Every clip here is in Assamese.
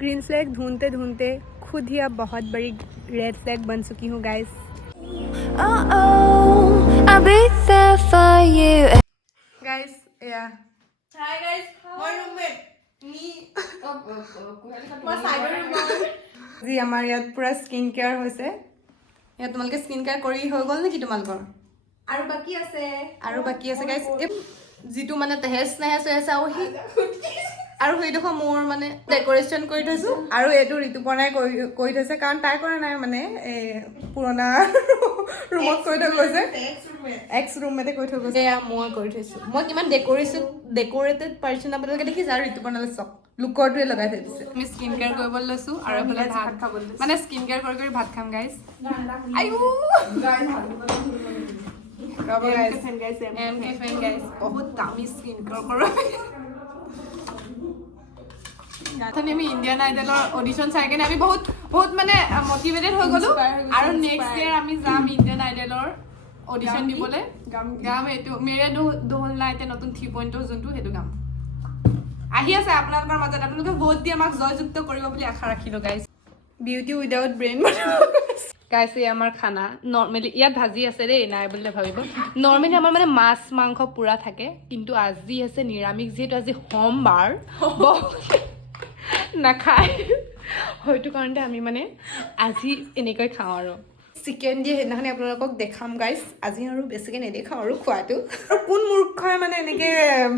ग्रीन फ्लैग ढूंढते ढूंढते खुद ही अब बहुत बड़ी रेड फ्लैग बन चुकी हूँ guys. I'll be there for you. Guys, yeah. Hi guys, my roommate. My side roommate. जी हमारे यहाँ पूरा स्किन केयर होइसे। यहाँ तुम्हारे स्किन केयर करी हो गल ने कि तुम्हारे आरु बाकी আছে गाइस जितु माने तेहेस नेहेस ऐसा ओही আৰু হেইডোখৰ মোৰ মানে ডেকোৰেশন কৰি থৈছো আৰু এটো ঋতুপৰ্ণাই কৰি থৈছে কাৰণ তাই কৰা নাই মানে পুৰণা ৰুমত কৰি থৈ গৈছে এক্স ৰুমমেটে কৰি থৈ গৈছে এয়া মই কৰি থৈছো মই কিমান ডেকোৰেটেড পাৰ্সন আপোনালোকে দেখিছে আৰু ঋতুপৰ্ণালে চক লুকৰটোৱে লগাই থৈ দিছে আমি স্কিন কেয়াৰ কৰিব লৈছো আৰু এফালে ভাত খাব লৈছো মানে স্কিন কেয়াৰ কৰি ভাত খাম গাইস আইও ৰব গাইস বহুত দামি স্কিন কেয়াৰ কৰো আমি ইন্ডিয়ান আইডলৰ অডিশন চাই কেনে আমি বহুত মানে মোটিভেটেড হৈ গলো আৰু নেক্সট ইয়াৰ আমি যাম ইন্ডিয়ান আইডলৰ অডিশন দিবলৈ গাম এটো মেৰে দোহল নাইতে নতুন 3.0 যোনটো হেতু গাম আহি আছে আপোনালোকৰ মাজত আপোনালোকে ভোট দি আমাক জয়যুক্ত কৰিব বুলি আশা ৰাখিলো guys beauty without brain guys এই আমাৰ খানা নৰমালি ইয়াত ভাজি আছে ৰে নাই বুলি ভাবিব নৰমালি আমাৰ মানে মাছ মাংস পুৰা থাকে কিন্তু আজি আছে নিৰামিষ যেটো আজি সোমবাৰ নাখায় হয়তো কাৰণতে আমি মানে আজি এনেকৈ খাওঁ আৰু চিকেন দিয়ে হেদিনাখনি আপোনালোকক দেখাম গাইস আজি আৰু বেছিকে নেদেখাও আৰু খোৱাটো কোন মূৰ্খই মানে এনেকে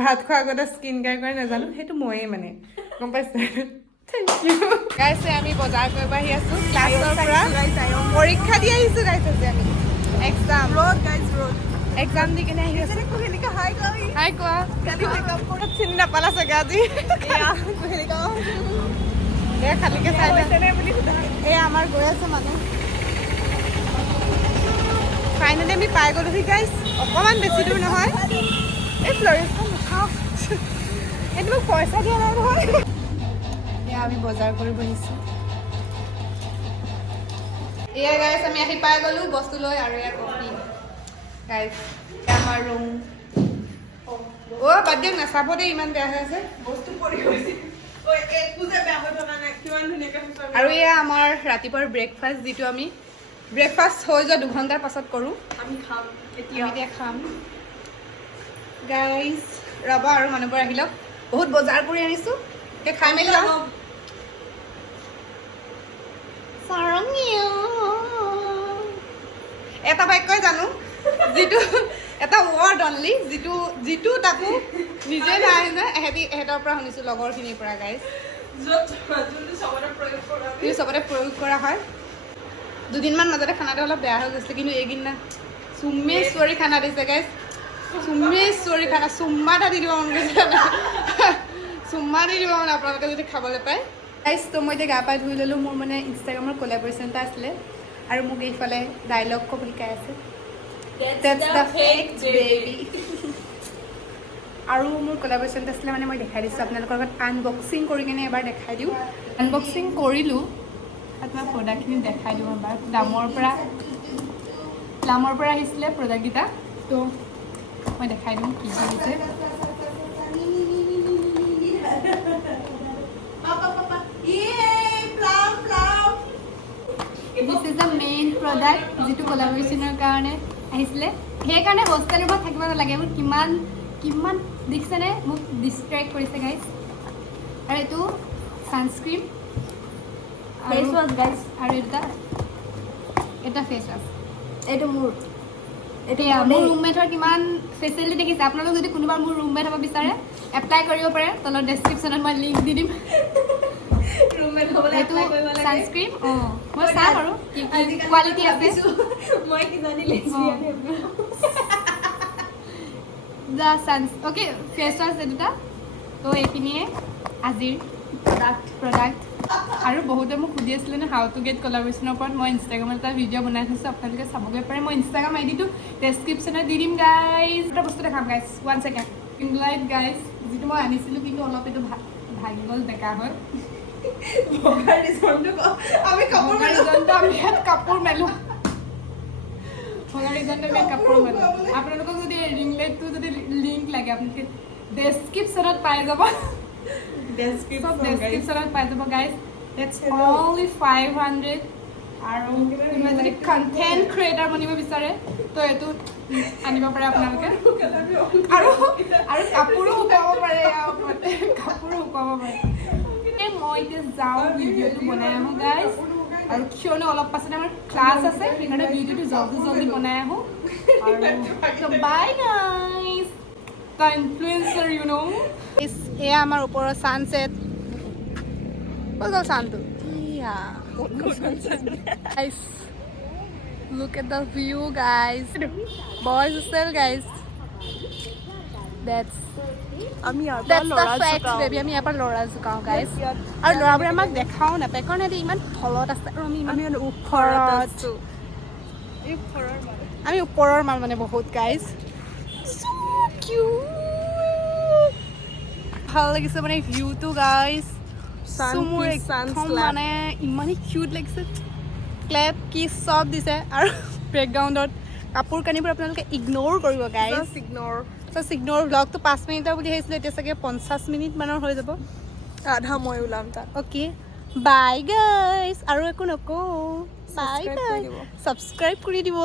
ভাত খোৱা আগতে স্কিন কেয়াৰ কৰে নাজানো সেইটো ময়ে মানে গম পাইছে থ্যাংক ইউ গাইস আমি বজাৰ কৰিব আহি আছো ক্লাছৰ পৰা পৰীক্ষা দি আহিছো গাইস আজি আমি এক্সাম এক্সাম দি কেনে আহি আছো কুহেলিকা হাই কোৱা কালি মেকআপ কৰি চিনি নাপালা চাগে আজি এয়া কুহেলিকা এ খালিকে চাই লৈছেনে বুলি সুধা এ আমাৰ গৈ আছে মানুহ ফাইনালি আমি পাই গলো গাইস অকমান বেছি দূৰ নহয় এই ফ্লৰিছখন খাও এটো মোক পইচা দিয়া নাই নহয় এয়া আমি বজাৰ কৰিব আহিছো এয়া গাইস আমি আহি পাই গলো বস্তু লৈ আৰু এয়া কফি গাইস আমাৰ ৰুম ও বাদ না সাবতে ইমান বেয়া হৈ আছে বস্তু পৰি গৈছে ওই একু যে বেয়া হৈ থকা নাই কিমান ধুনীয়াকৈ আৰু এয়া আমাৰ ৰাতিপুৱাৰ ব্ৰেকফাষ্ট যেটো আমি ব্ৰেকফাষ্ট হৈ যোৱা 2 ঘণ্টাৰ পাছত কৰো আমি খাম এতিয়া খাম গাইস ৰবা আৰু মানুহবোৰ আহিলক বহুত বজাৰ কৰি আনিছো তে খাই মেলি যাম সাৰঙিয়া এটা বাক্যই জানো যেটো এটা ওয়াৰ্ড অনলি যেটো তাকো নিজে নাই না এহেতৰ পৰা শুনিছো লগৰখিনিৰ পৰা গাইস যোনটো সবতে প্ৰয়োগ কৰা হয় দুদিনমান মাজতে খানাটো অলপ বেয়া হৈ গৈছে কিন্তু এইদিন না সুমেশ্বৰী খানা দিছে গাইস সুমেশ্বৰী খানা সুম্মা দি দিব মন গৈছে সুম্মা দি দিব মানে আপোনালোকে যদি খাবলৈ পায় গাইস তো মই গা পা ধুই ললো মোৰ মানে ইনষ্টাগ্ৰামৰ কোলাবৰেচন এটা আছিলে আৰু মোক এইফালে ডায়লগ কব শিকাই আছে That's the fake baby. আৰু মোৰ কোলাবৰেচন আছিলে মানে মই দেখাই দিছো আপোনালোকৰ লগত আনবক্সিং কৰি কেনে এবাৰ দেখাই দিও আনবক্সিং কৰিলো আপোনাৰ প্ৰডাক্টখিনি দেখাই দিও এবাৰ দামৰ পৰা আহিছিলে প্ৰডাক্টগিটা তো মই দেখাই দিম কি হৈছে This is the main product যেটো কোলাবৰেচনৰ কাৰণে আহিছিলে হেকাৰণে হোষ্টেল ৰুমত থাকিব নালাগে মোৰ কিমান দেখছনে মোক ডিস্ট্ৰেক্ট কৰিছে গাইস আৰু এটো সানস্ক্ৰীন ফেস ওয়াশ গাইস আৰু এটা ফেস ওয়াশ এটো মোৰ ৰুমমেটৰ কিমান ফেচিলিটি দেখিছে আপোনালোক যদি কোনোবা মোৰ ৰুমমেট হ'ব বিচাৰে এপ্লাই কৰিব পাৰে তলৰ ডেসক্ৰিপচনত মই লিংক দি দিম ৰুমমেট হ'বলৈ এপ্লাই কৰিব লাগে সানস্ক্ৰীন মই চাম আৰু কি কোৱালিটি আছে মই কি জানি লেছবিয়ান দা সানস ওকে ফেস ওয়াশ এটা তো এইখিনিয়ে আজিৰ প্ৰডাক্ট আৰু বহুতে মোক সুধি আছিল না হাউ টু গেট কোলাবৰেচনৰ ওপৰত মই ইনষ্টাগ্ৰামত এটা ভিডিঅ' বনাই থৈছো আপোনালোকে চাবগৈ পাৰে মই ইনষ্টাগ্ৰাম আইডিটো ডেসক্ৰিপচনত দি দিম গাইস এটা বস্তু দেখাম গাইস 1 সেকেন্ড ইনলাইট গাইস যেটো মই আনিছিলো কিন্তু অলপ এটো ভাগি গল দেখা হয় বগাৰ ৰিজনটো আমি কাপোৰ মেলো বগাৰ ৰিজনটো আমি কাপোৰ মেলো আপোনালোকক যদি ৰিং লাইটটো যদি লিংক লাগে আপোনালোকে ডেসক্ৰিপচনত পাই যাব ডেসক্ৰিপচনত পাই যাব গাইস That's only 500 আৰু কোনোবাই যদি কণ্টেণ্ট ক্ৰিয়েটাৰ বনিব বিচাৰে তো এইটো আনিব পাৰে আপোনালোকে আৰু আৰু কাপোৰো শুকাব পাৰে কাপোৰো শুকাব পাৰে মই এতিয়া যাওঁ ভিডিঅ'টো বনাই আহোঁ গাইজ আৰু কিয়নো অলপ পাছতে আমাৰ ক্লাছ আছে সেইকাৰণে ভিডিঅ'টো জলদি বনাই আহোঁ আৰু বাই guys the influencer you know' এয়া আমাৰ ওপৰৰ ছানছেট ক'ত গ'ল ছানটো guys, look at the view, guys. Boys hostel, guys. That's the fact, baby. আমি ইয়াৰ পৰা ল'ৰা জোকাওঁ, guys. আৰু ল'ৰাবোৰে আমাক দেখাও নাপায় কাৰণ সিহঁতে ইমান তলত আছে আৰু আমি ইমান ওপৰত আছোঁ আমি ওপৰৰ মাল মানে বহুত guys. So cute. ভাল লাগিছে মানে ভিউটো guys. মানে ইমানেই কিউট লাগিছে ক্লেপ কি চব দিছে আৰু বেকগ্ৰাউণ্ডত কাপোৰ কানিবোৰ আপোনালোকে ইগন'ৰ কৰিব গাইজ ইগন'ৰ ব্লগটো 5 মিনিটৰ বুলি আহিছিলোঁ এতিয়া চাগে 50 মিনিট মানৰ হৈ যাব আধা মই ওলাম তাত অ'কে বাই গাইজ আৰু একো নকওঁ বাই বাই ছাবস্ক্ৰাইব কৰি দিব